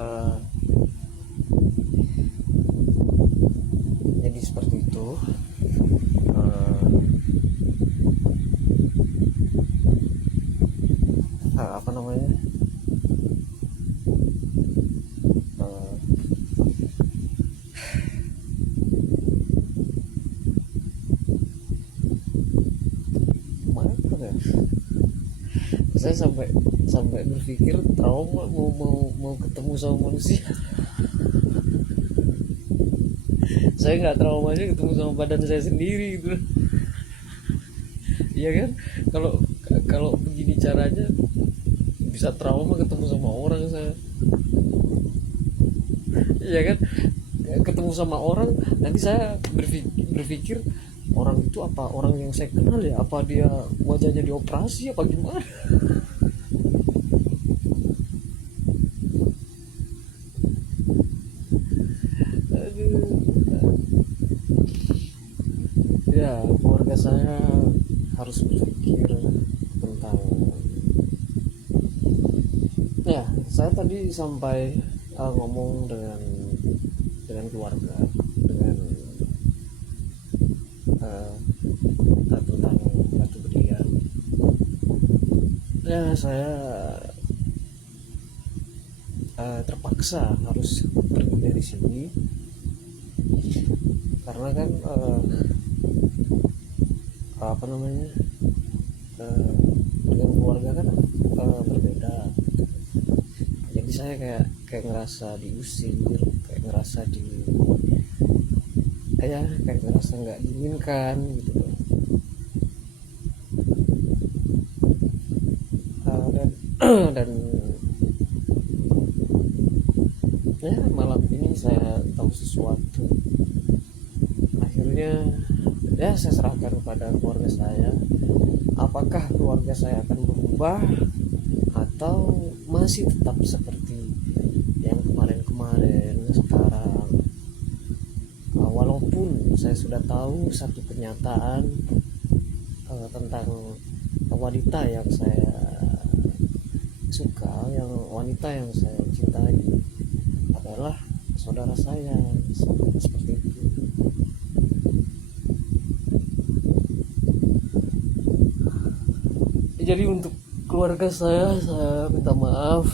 Eh, jadi seperti itu. Eh, Apa namanya, eh, mana ya, saya sampai sampai berpikir trauma mau ketemu sama manusia. Saya nggak traumanya ketemu sama badan saya sendiri gitu. Iya kan, kalau kalau begini caranya bisa trauma ketemu sama orang saya. Iya kan, ketemu sama orang nanti saya berpikir orang itu apa orang yang saya kenal ya, apa dia wajahnya dioperasi apa gimana. Aduh. Ya, keluarga saya harus berpikir tentang, ya, saya tadi sampai ngomong dengan keluarga, dengan uh, tentang batu berlian. Ya, saya terpaksa harus pergi dari sini karena kan apa namanya, uh, dengan keluarga kan berbeda. Jadi saya kayak kayak ngerasa diusir, kayak ngerasa ya kayak ngerasa nggak diinginkan gitu. Dan dan ya malam ini saya tahu sesuatu. Akhirnya ya saya serahkan kepada keluarga saya. Apakah keluarga saya akan berubah atau masih tetap seperti yang kemarin-kemarin sekarang. Walaupun saya sudah tahu satu kenyataan tentang wanita yang saya suka, yang wanita yang saya cintai adalah saudara saya, seperti itu. Jadi untuk keluarga saya minta maaf,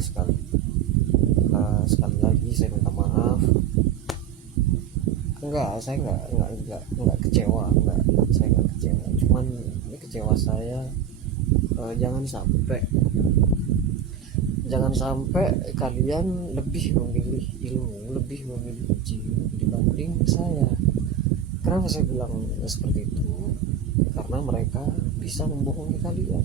sekali sekali lagi saya minta maaf. Saya enggak kecewa, saya enggak kecewa, cuman ini kecewa saya. Jangan sampai kalian lebih memilih ilmu, lebih memilih uji dibanding saya. Kenapa saya bilang seperti itu? Karena mereka bisa membohongi kalian,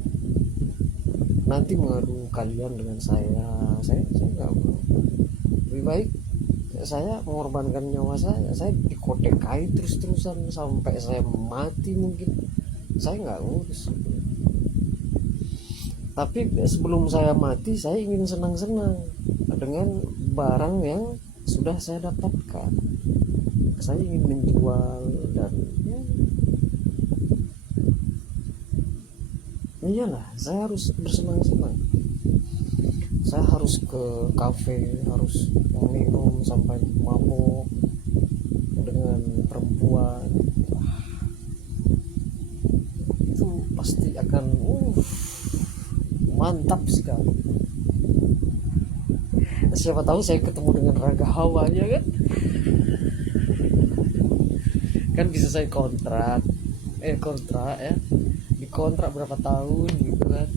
nanti mengadu kalian dengan saya nggak mau. Lebih baik saya mengorbankan nyawa saya dikotekai terus-terusan sampai saya mati mungkin, saya nggak ngurus. Tapi sebelum saya mati saya ingin senang-senang dengan barang yang sudah saya dapatkan. Saya ingin menjual dan ya, iyalah saya harus bersenang-senang. Saya harus ke kafe, harus minum sampai mabuk dengan perempuan. Itu pasti akan mantap sekali. Siapa tahu saya ketemu dengan raga Hawa, ya kan? Kan bisa saya kontrak ya, dikontrak berapa tahun gitu kan.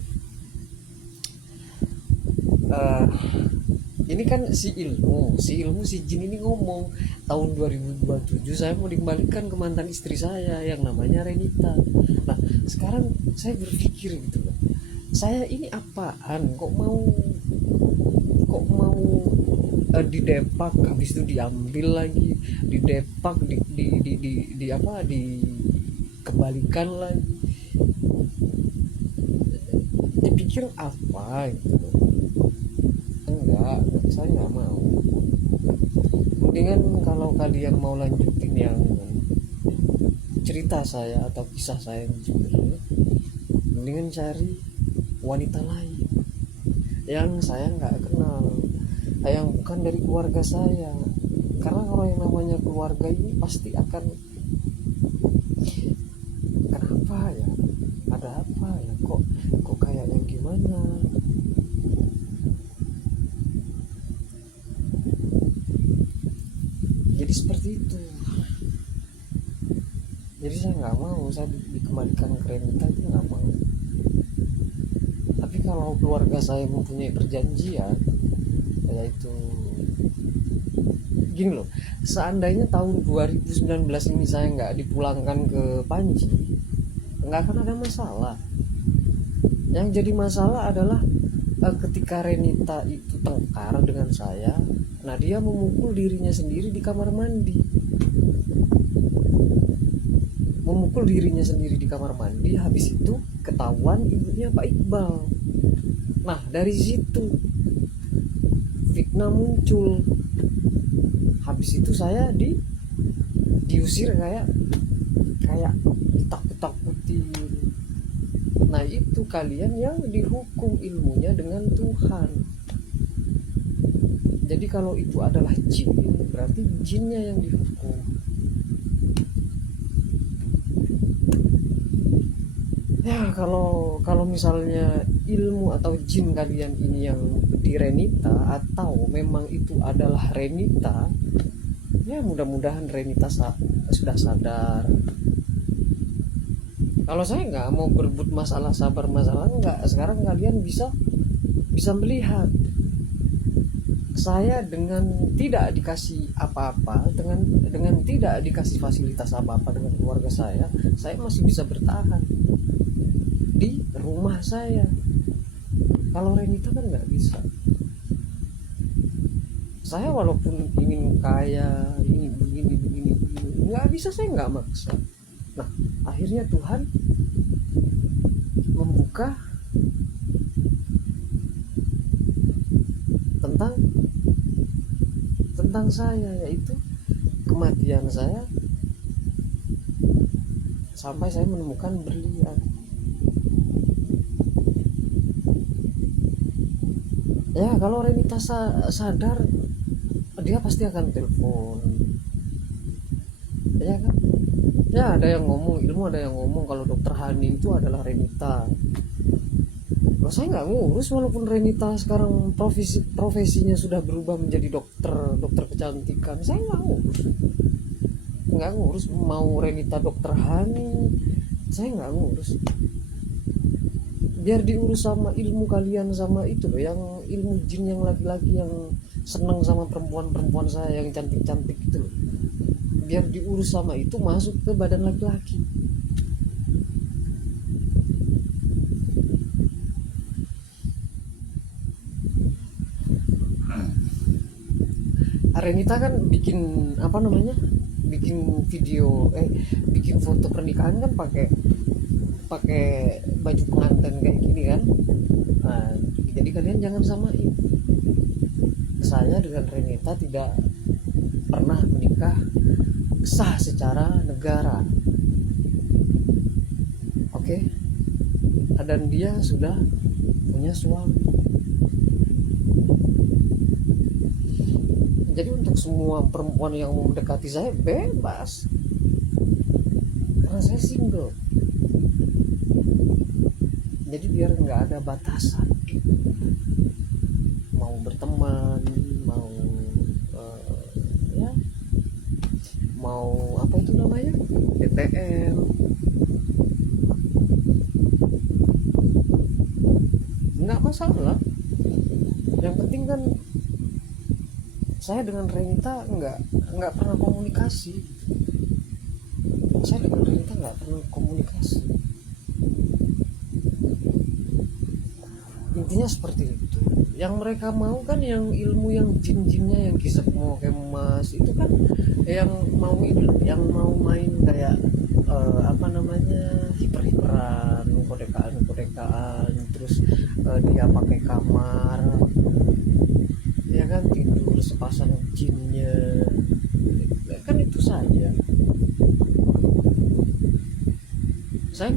Ini kan si jin ini ngomong tahun 2027 saya mau dikembalikan ke mantan istri saya yang namanya Renita. Nah sekarang saya berpikir gitu loh, saya ini apaan kok mau didepak, habis itu diambil lagi, didepak, di apa, dikembalikan lagi. Dipikir apa gitu. Enggak, saya nggak mau. Mendingan kalau kalian mau lanjutin yang cerita saya atau kisah saya yang jujur, mendingan cari wanita lain. yang saya nggak kenal, yang bukan dari keluarga saya. Karena kalau yang namanya keluarga ini pasti akan, kenapa ya, ada apa ya, kok kayak yang gimana. Jadi seperti itu. Jadi saya nggak mau saya dikembalikan ke Renita, itu nggak mau. Tapi kalau keluarga saya mempunyai perjanjian, yaitu gini loh, seandainya tahun 2019 ini saya nggak dipulangkan ke Panji, nggak akan ada masalah. Yang jadi masalah adalah ketika Renita itu tengkar dengan saya, nah dia memukul dirinya sendiri di kamar mandi, habis itu ketahuan ibunya Pak Iqbal. Nah dari situ fitnah muncul, habis itu saya diusir kayak ditakut-takutin. Nah itu kalian yang dihukum ilmunya dengan Tuhan. Jadi kalau itu adalah jin, berarti jinnya yang dihukum. Ya kalau misalnya ilmu atau jin kalian ini yang di Renita, atau memang itu adalah Renita, ya mudah-mudahan Renita sudah sadar. Kalau saya nggak mau berebut masalah sabar, masalah enggak. Sekarang kalian bisa melihat saya dengan tidak dikasih apa-apa, dengan tidak dikasih fasilitas apa-apa dengan keluarga saya masih bisa bertahan di rumah saya. Kalau Renita kan nggak bisa. Saya walaupun ingin kaya, ingin begini, nggak bisa, saya nggak maksa. Nah akhirnya Tuhan membuka tentang saya, yaitu kematian saya, sampai saya menemukan berlian. Ya kalau Renita sadar, dia pasti akan telepon, ya kan. Ya ada yang ngomong ilmu, ada yang ngomong kalau dokter Hani itu adalah Renita. Loh, saya nggak ngurus walaupun Renita sekarang profesinya sudah berubah menjadi dokter kecantikan. Saya nggak ngurus mau Renita dokter Hani, saya nggak ngurus. Biar diurus sama ilmu kalian, sama itu loh, yang ilmu jin yang laki-laki yang seneng sama perempuan saya yang cantik-cantik itu loh. Biar diurus sama itu, masuk ke badan laki-laki. Renita kan bikin apa namanya, bikin video bikin foto pernikahan kan pakai baju pengantin kayak gini kan. Nah jadi kalian jangan samain. Saya dengan Renita tidak pernah menikah sah secara negara, oke? Dan dia sudah punya suami. Jadi untuk semua perempuan yang mau mendekati saya bebas, karena saya single. Jadi biar nggak ada batasan, mau berteman, mau ya mau apa itu namanya, BTM, nggak masalah. Yang penting kan saya dengan Renita nggak pernah komunikasi. Saya dengan Renita nggak pernah komunikasi. Intinya seperti itu. Yang mereka mau kan yang ilmu yang jin-jinnya, yang kisah mau kemas itu kan, yang mau main kayak apa namanya, hiper-hiperan, kodekaan, terus dia pakai kamar, ya kan, tidur sepasang jinnya, kan itu saja. Saya